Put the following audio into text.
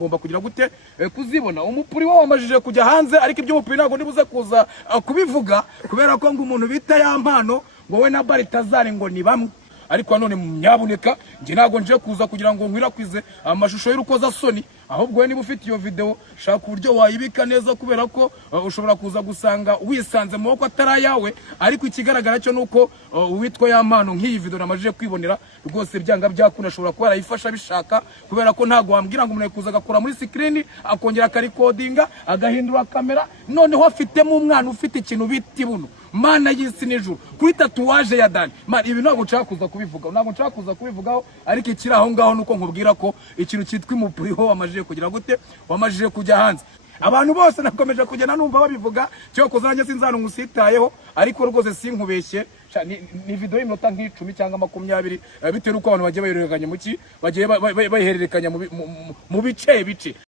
ugomba kugira gute kuzibona umupuri wo wamajije kujya hanze ariko ibyo umupiri ntago ndibuze kuza kubivuga kubera ko ngo umuntu bita ya mpano ngo we na Baritazari ngo ni bamwe ariko none nyabuneka nje ntago nje kuza kugira ngo nkwirakwize amashusho y'urukoza soni ahubwo we niba ufite iyo video shaka uburyo wayibika neza kubera ko ushobora kuza gusanga wisanze mu boko atari yawe ariko ikigaragara cyo nuko uwitwa ya mpano nk'iyi video namajije kwibonera rwose byanga byakuna ashobora kuba yarayifasha bishaka kubera ko ntago wambwira ngo umuntu kuza gakora muri screen akongera akarikodinga agahindura kamera noneho afitemo umwana ufite ikintu biti buno mana y'isi n'ijuru kuri tatuwaje ya Dani man ibi ntago nshaka kuza kubivuga ntago nshaka kuza kubivugaho ariko ikiri aho ngaho nuko nkubwira ko ikintu cyitwa umupuri ho wamajije kugira gute wamajije kujya hanze abantu bose nakomeje kugenda numva babivuga cyo kozanye sinzana ngusitayeho ariko rwose sinkubeshye ni video y'iminota nk'icumi cyangwa 20 bitewe uko abantu bagiye bayihererekanya mu bice